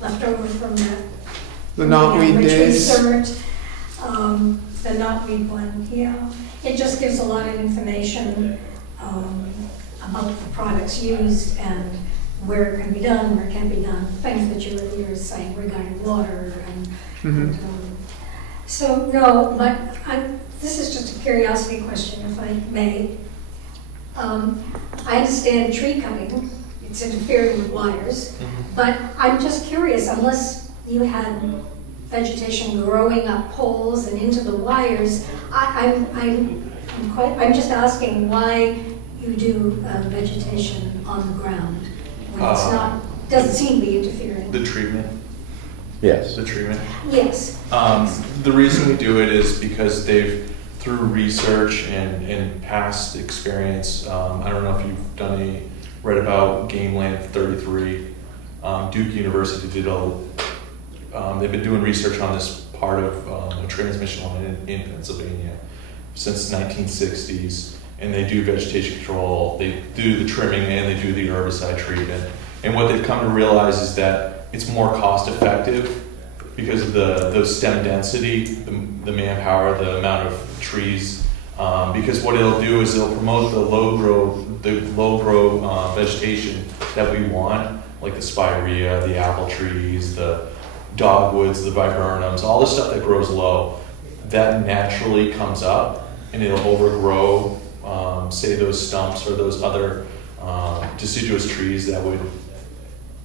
left over from the knotweed days. Research, the knotweed one, yeah. It just gives a lot of information about the products used and where it can be done, where it can't be done, things that you were saying regarding water and so no, but this is just a curiosity question, if I may. I understand tree cutting, it's interfering with wires, but I'm just curious, unless you had vegetation growing up poles and into the wires, I'm just asking why you do vegetation on the ground when it's not, doesn't seem to be interfering. The treatment? Yes. The treatment? Yes. The reason we do it is because through research and past experience, I don't know if you've read about Gameland 33. Duke University they've been doing research on this part of a transmission line in Pennsylvania since 1960s, and they do vegetation control, they do the trimming, and they do the herbicide treatment. And what they've come to realize is that it's more cost effective because of the stem density, the manpower, the amount of trees. Because what it'll do is it'll promote the low grow vegetation that we want, like the spirea, the apple trees, the dogwoods, the viburnums, all the stuff that grows low. That naturally comes up and it'll overgrow, say those stumps or those other deciduous trees that would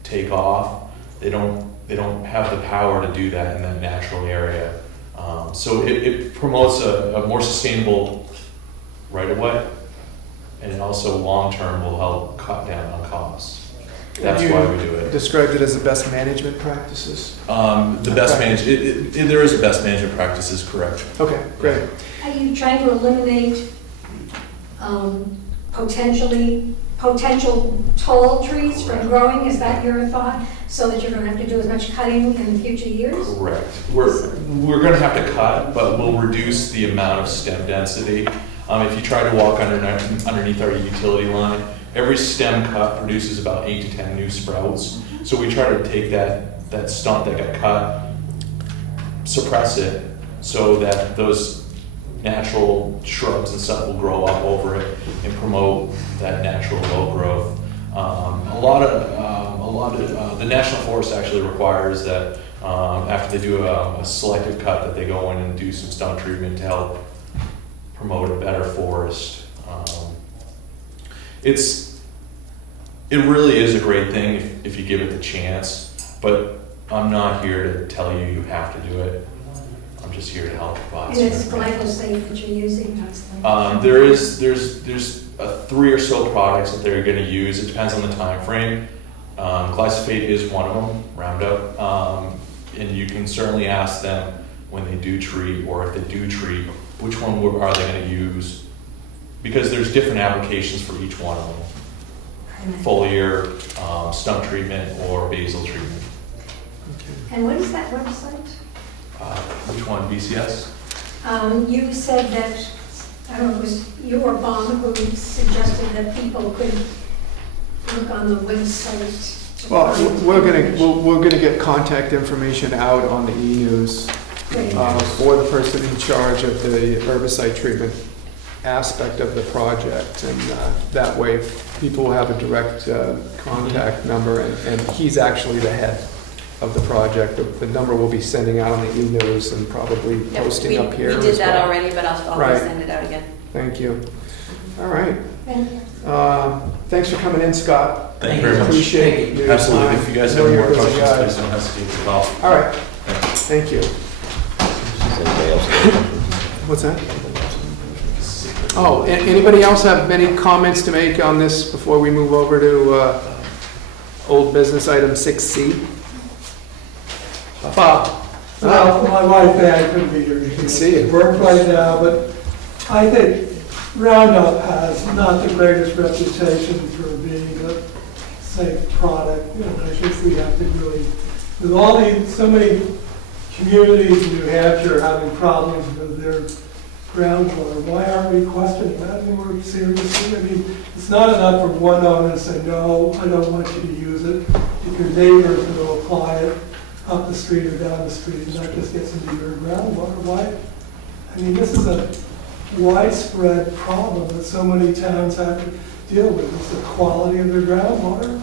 take off. They don't have the power to do that in that natural area. So it promotes a more sustainable right-of-way, and it also long-term will help cut down on costs. That's why we do it. Described it as the best management practices? The best management, there is a best management practices, correct. Okay, great. Are you trying to eliminate potential tall trees from growing? Is that your thought? So that you're going to have to do as much cutting in future years? Correct. We're going to have to cut, but we'll reduce the amount of stem density. If you try to walk underneath our utility line, every stem cut produces about 8 to 10 new sprouts. So we try to take that stump that got cut, suppress it, so that those natural shrubs and stuff will grow up over it and promote that natural low growth. A lot of the National Forest actually requires that after they do a selective cut, that they go in and do some stump treatment to help promote a better forest. It really is a great thing if you give it the chance, but I'm not here to tell you you have to do it. I'm just here to help provide. And it's glyphosate that you're using, that's the... There's 3 or so products that they're going to use. It depends on the time frame. Glyphosate is one of them, Roundup, and you can certainly ask them when they do treat, or if they do treat, which one are they going to use, because there's different applications for each one of them. Foliar, stump treatment, or basal treatment. And what is that website? Which one, BCS? You said that, I don't know, it was you or Bob who suggested that people could look on the website. Well, we're gonna get contact information out on the e-news for the person in charge of the herbicide treatment aspect of the project, and that way people will have a direct contact number, and he's actually the head of the project. The number we'll be sending out on the e-news and probably posting up here. We did as that well. already, but I'll Right. send it out again. Thank you. All right. Thank you. Thanks for coming in, Scott. Thank you very much. Appreciate your Absolutely. time. If you guys I know have you're more a busy questions, guy. please don't hesitate to call. All right. Thank you. What's that? Oh, anybody else have any comments to make on this before we move over to old business item 6C? Bob? Well, my wife and I couldn't be here. I can see it. Work right now, but I think Roundup has not the greatest reputation for being a safe product, and I think we have to really, with so many communities in New Hampshire having problems with their groundwater, why aren't we questioning that more seriously? I mean, it's not enough for one owner to say, no, I don't want you to use it. If your neighbor is going to apply it up the street or down the street, and that just gets into your groundwater, why? I mean, this is a widespread problem that so many towns have to deal with. It's the quality of their groundwater.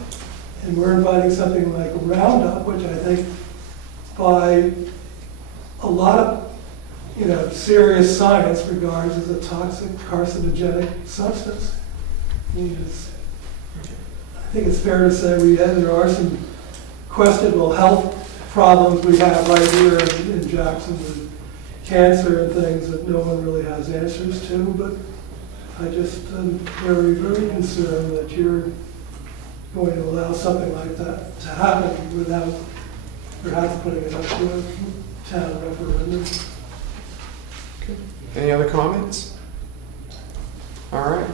And we're inviting something like Roundup, which I think by a lot of serious science regards as a toxic, carcinogenic substance. I mean, I think it's fair to say there are some questionable health problems we have right here in Jackson with cancer and things that no one really has answers to, but I just am very, very concerned that you're going to allow something like that to happen without perhaps putting it up to a town referendum. Any other comments? All right.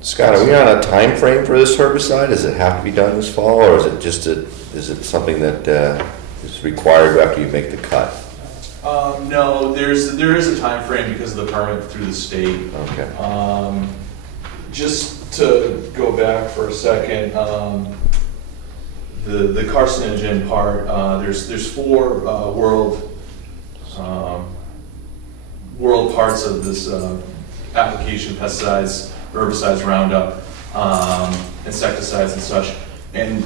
Scott, are we on a time frame for this herbicide? Does it have to be done this fall, or is it just is it something that is required after you make the cut? No, there is a time frame because of the permit through the state. Okay. Just to go back for a second, the carcinogen part, there's 4 world parts of this application: pesticides, herbicides, Roundup, insecticides, and such. And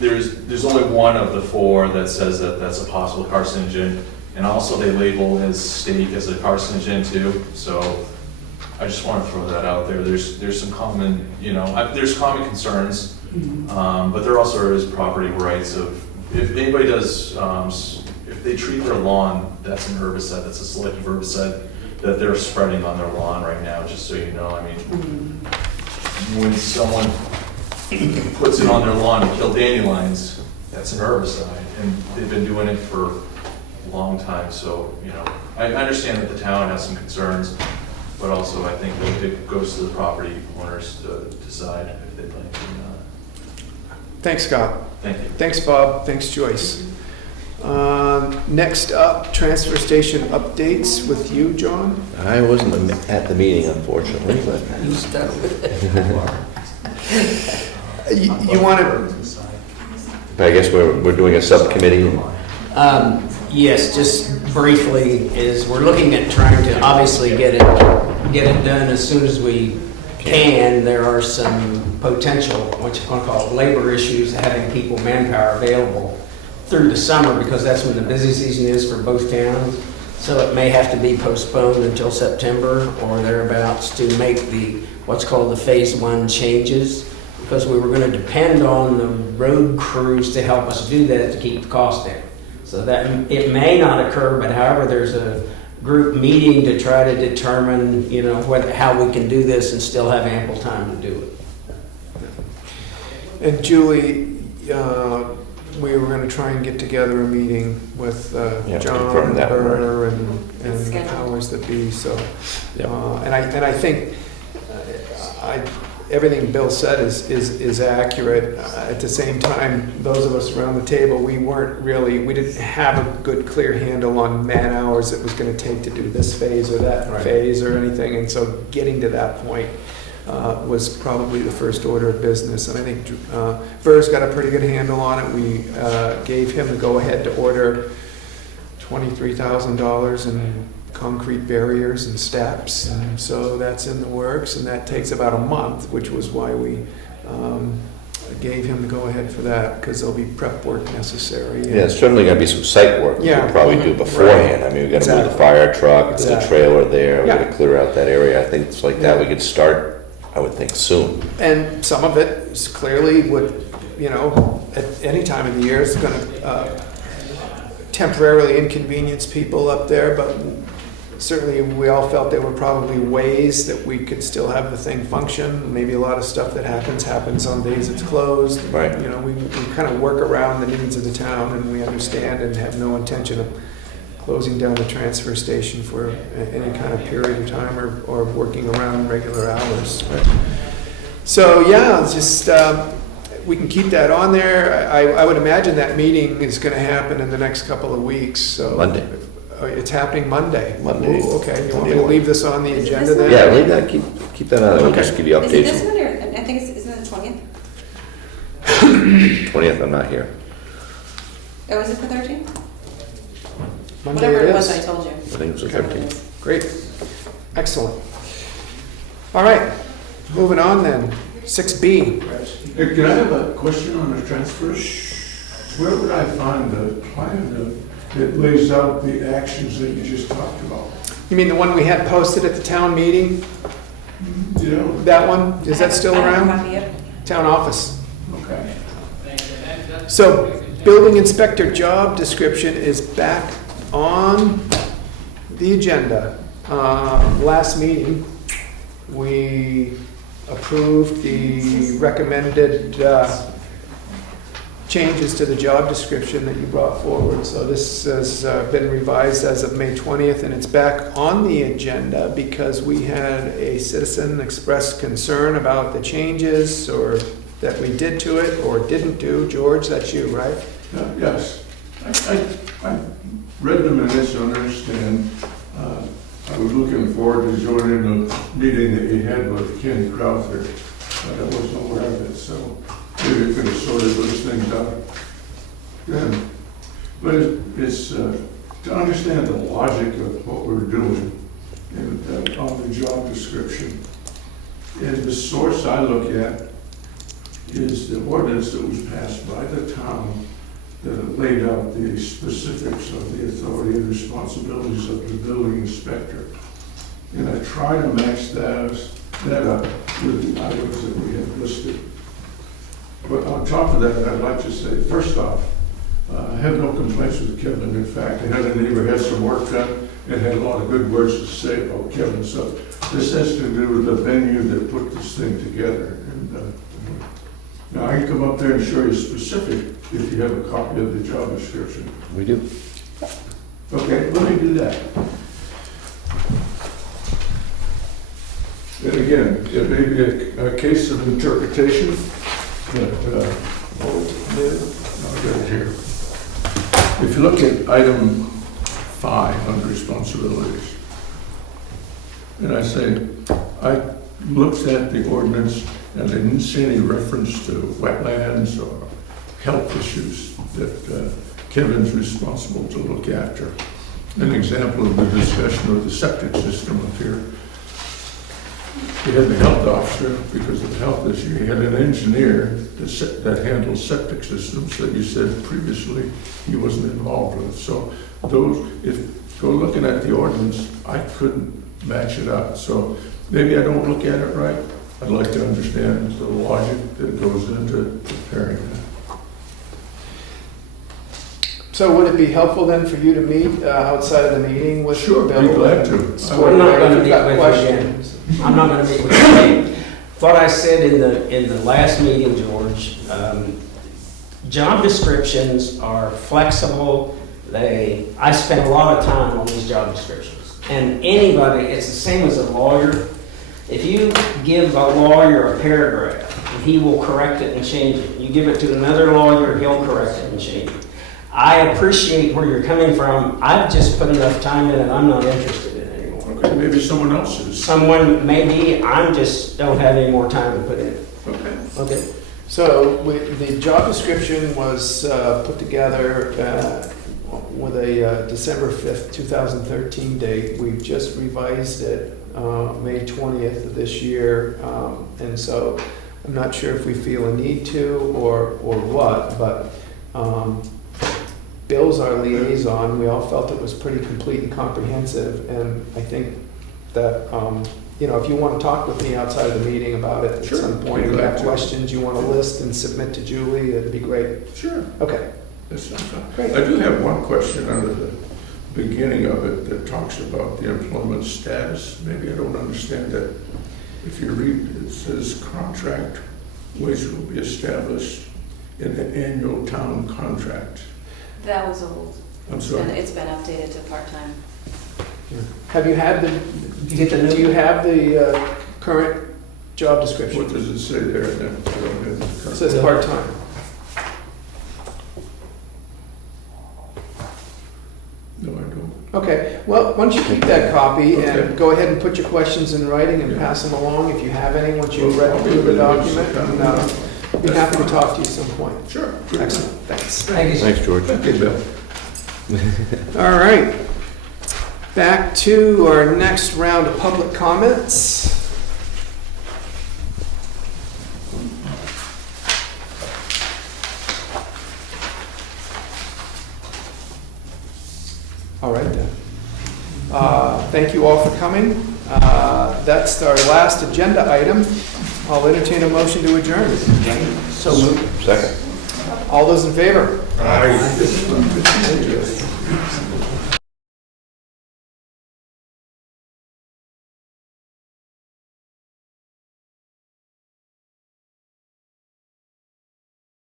there's only one of the 4 that says that that's a possible carcinogen. And also they label as steak as a carcinogen too. So I just want to throw that out there. There's some common, there's common concerns, but there also is property rights of, if anybody does, if they treat their lawn, that's an herbicide, that's a selective herbicide that they're spreading on their lawn right now, just so you know. I mean, when someone puts it on their lawn to kill dandelions, that's an herbicide, and they've been doing it for a long time. So, I understand that the town has some concerns, but also I think that it goes to the property owners to decide if they'd like to or not. Thanks, Scott. Thank you. Thanks, Bob. Thanks, Joyce. Next up, transfer station updates with you, John. I wasn't at the meeting, unfortunately, but You stuck with it. You want to? I guess we're doing a subcommittee. Yes, just briefly, we're looking at trying to obviously get it done as soon as we can. There are some potential, what you want to call labor issues, having people, manpower available through the summer, because that's when the busy season is for both towns. So it may have to be postponed until September or thereabouts to make what's called the phase 1 changes, because we were going to depend on the road crews to help us do that to keep the cost down. So that it may not occur, but however, there's a group meeting to try to determine, how we can do this and still have ample time to do it. And Julie, we were going to try and get together a meeting with John, Burr, and powers that be. So, and I think everything Bill said is accurate. At the same time, those of us around the table, we didn't have a good, clear handle on man hours it was going to take to do this phase or that phase or anything. And so getting to that point was probably the first order of business. And I think Burr's got a pretty good handle on it. We gave him the go-ahead to order $23,000 in concrete barriers and steps, and so that's in the works, and that takes about a month, which was why we gave him the go-ahead for that, because there'll be prep work necessary. Yeah, it's certainly going to be some site work Yeah. we'll probably do beforehand. I mean, we've got to move the fire truck, there's a trailer there, we've got to clear out that area. I think it's like that we could start, I would think, soon. And some of it is clearly at any time of the year, it's going to temporarily inconvenience people up there, but certainly we all felt there were probably ways that we could still have the thing function. Maybe a lot of stuff that happens on days it's closed. Right. We kind of work around the needs of the town, and we understand and have no intention of closing down the transfer station for any kind of period of time or working around regular hours. So yeah, it's just we can keep that on there. I would imagine that meeting is going to happen in the next couple of weeks. So Monday. It's happening Monday. Monday. Ooh, okay, you want me to leave this on the agenda then? Yeah, leave that. Keep that on. We'll just give you updates. Is it this one, or I think isn't it the 20th? 20th, I'm not here. Oh, is it the 13th? Monday Whatever it is. was, I told you. I think it was the 13th. Great. Excellent. All right, moving on then. 6B. Hey, can I have a question on the transfer? Where would I find the plan that lays out the actions that you just talked about? You mean the one we had posted at the town meeting? Yeah. That one? Is that still around? Town office. Okay. So, building inspector job description is back on the agenda. Last meeting, we approved the recommended changes to the job description that you brought forward. So this has been revised as of May 20th, and it's back on the agenda because we had a citizen express concern about the changes or that we did to it or didn't do. George, that's you, right? Yes. I read the minutes and understand. I was looking forward to joining the meeting that you had with Kenny Crowther, but I wasn't aware of it, so maybe you could have sorted those things out then. But it's to understand the logic of what we're doing and on the job description. And the source I look at is the ordinance that was passed by the town that laid out the specifics of the authority and responsibilities of the building inspector. And I try to match that up with the items that we have listed. But on top of that, I'd like to say, first off, I have no complaints with Kevin. In fact, I had a neighbor had some work done and had a lot of good words to say about Kevin. So this has to do with the venue that put this thing together. And now I can come up there and show you specific if you have a copy of the job description. We do. Okay, let me do that. And again, it may be a case of interpretation, but I'll get it here. If you look at item 5 under responsibilities, and I say, I looked at the ordinance and I didn't see any reference to wetlands or health issues that Kevin's responsible to look after. An example of the discussion of the septic system up here. He had the health officer because of the health issue. He had an engineer that handles septic systems that you said previously he wasn't involved with. So those, if go looking at the ordinance, I couldn't match it up. So maybe I don't look at it right. I'd like to understand the logic that goes into preparing that. So would it be helpful then for you to meet outside of the meeting with Sure, Bill? I'd be glad to. I'm not going to meet with you again. I'm not going to meet with you again. What I said in the last meeting, George, job descriptions are flexible. I spend a lot of time on these job descriptions. And anybody, it's the same as a lawyer. If you give a lawyer a paragraph, he will correct it and change it. You give it to another lawyer, he'll correct it and change it. I appreciate where you're coming from. I've just put enough time in it, I'm not interested in it anymore. Okay, maybe someone else is. Someone, maybe, I just don't have any more time to put in. Okay. Okay. So the job description was put together with a December 5th, 2013 date. We've just revised it May 20th of this year. And so I'm not sure if we feel a need to or what, but Bill's our liaison. We all felt it was pretty complete and comprehensive. And I think that, if you want to talk with me outside of the meeting about it at some point, if you have questions you want to list and submit to Julie, that'd be great. Sure. Okay. That sounds fine. I do have one question under the beginning of it that talks about the employment status. Maybe I don't understand that. If you read, it says contract wage will be established in an annual town contract. That was old. I'm sorry. It's been updated to part-time. Have you had do you have the current job description? What does it say there then? It says part-time. No, I don't. Okay, well, why don't you keep that copy Okay. and go ahead and put your questions in writing and pass them along if you have any, once you've read through the document. And I'll be happy to talk to you some point. Sure. Excellent, thanks. Thanks, George. Thank you, Bill. All right, back to our next round of public comments. All right then. Thank you all for coming. That's our last agenda item. I'll entertain a motion to adjourn. So moved. Second. All those in favor? Aye.